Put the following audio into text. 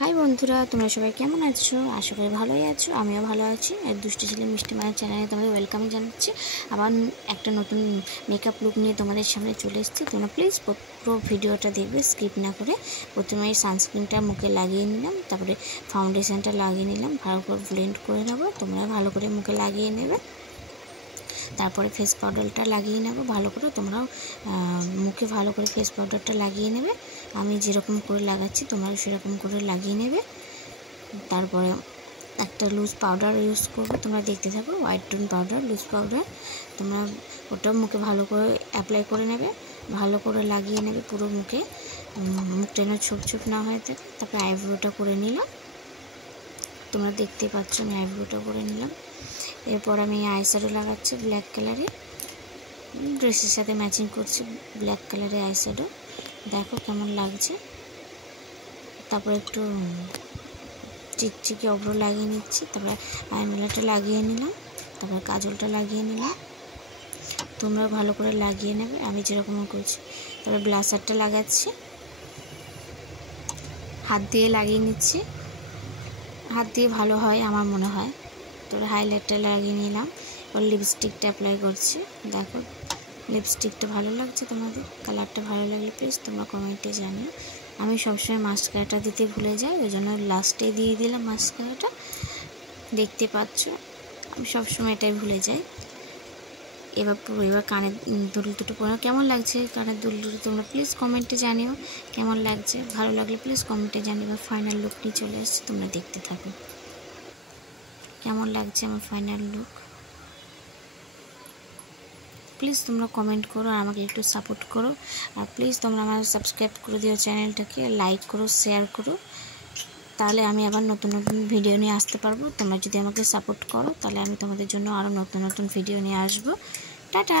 High বন্ধুরা, তোমরা সবাই কেমন আছো? আশা করি ভালোই আছো। আমিও ভালো আছি। আর দুষ্টু ছেলে মিষ্টি মায়ের চ্যানেলে তোমাদের ওয়েলকাম জানাচ্ছি। আবার একটা নতুন মেকআপ লুক নিয়ে তোমাদের সামনে চলে এসেছি। তোমরা প্লিজ পুরো ভিডিওটা দেখবে, স্কিপ না করে। প্রথমে সানস্ক্রিনটা মুখে লাগিয়ে নিলাম, তারপরে ফাউন্ডেশনটা লাগিয়ে নিলাম, ভালো করে ব্লেন্ড করে নেবো। তোমরা ভালো করে মুখে লাগিয়ে নেবে। তারপরে ফেস পাউডারটা লাগিয়ে নেব ভালো করে। তোমরাও মুখে ভালো করে ফেস পাউডারটা লাগিয়ে নেবে। আমি যেরকম করে লাগাচ্ছি তোমরাও সেরকম করে লাগিয়ে নেবে। তারপরে একটা লুজ পাউডার ইউজ করবো, তোমরা দেখতে থাকো। White tone powder, loose powder. তোমরা ওটা মুখে ভালো করে অ্যাপ্লাই করে নেবে, ভালো করে লাগিয়ে নেবে পুরো মুখে। মুখটা যেন ছোপ ছোপ না হয়ে থাকে। তারপরে আইব্রোটা করে নিলাম। তোমরা দেখতে পাচ্ছ আমি আইব্রোটা করে নিলাম। এরপর আমি আইশ্যাডো লাগাচ্ছি ব্ল্যাক কালারে, ড্রেসের সাথে ম্যাচিং করছি ব্ল্যাক কালারের আইশ্যাডো। দেখো কেমন লাগছে। তারপর একটু চিকচিকি অব্র লাগিয়ে নিচ্ছি। তারপরে আইমেলাটা লাগিয়ে নিলাম, তারপরে কাজলটা লাগিয়ে নিলাম। তোমরা ভালো করে লাগিয়ে নেবে, আমি যেরকম করছি। তারপরে ব্লাশারটা লাগাচ্ছি, হাত দিয়ে লাগিয়ে নিচ্ছি। হাত দিয়ে ভালো হয় আমার মনে হয়। তারপরে হাইলাইটটা লাগিয়ে নিলাম। এবার লিপস্টিকটা অ্যাপ্লাই করছি। দেখো লিপস্টিকটা ভালো লাগছে তোমাদের? কালারটা ভালো লাগলে প্লিজ তোমরা কমেন্টে জানিও। আমি সবসময় মাস্কারাটা দিতে ভুলে যাই, ওই জন্য লাস্টে দিয়ে দিলাম মাস্কারাটা। দেখতে পাচ্ছ আমি সবসময় এটাই ভুলে যাই। এবার কানের দুল দুটো পরে কেমন লাগছে? কানের দুল দুটো তোমরা প্লিজ কমেন্টে জানিও কেমন লাগছে। ভালো লাগলে প্লিজ কমেন্টে জানিও। এবার ফাইনাল লুকটি চলে আসছে, তোমরা দেখতে থাকো কেমন লাগছে আমার ফাইনাল লুক। প্লিজ তোমরা কমেন্ট করো আর আমাকে একটু সাপোর্ট করো। আর প্লিজ তোমরা আমার সাবস্ক্রাইব করে দিও চ্যানেলটাকে, লাইক করো, শেয়ার করো। তাহলে আমি আবার নতুন নতুন ভিডিও নিয়ে আসতে পারবো। তোমরা যদি আমাকে সাপোর্ট করো তাহলে আমি তোমাদের জন্য আরও নতুন নতুন ভিডিও নিয়ে আসবো। টাটা।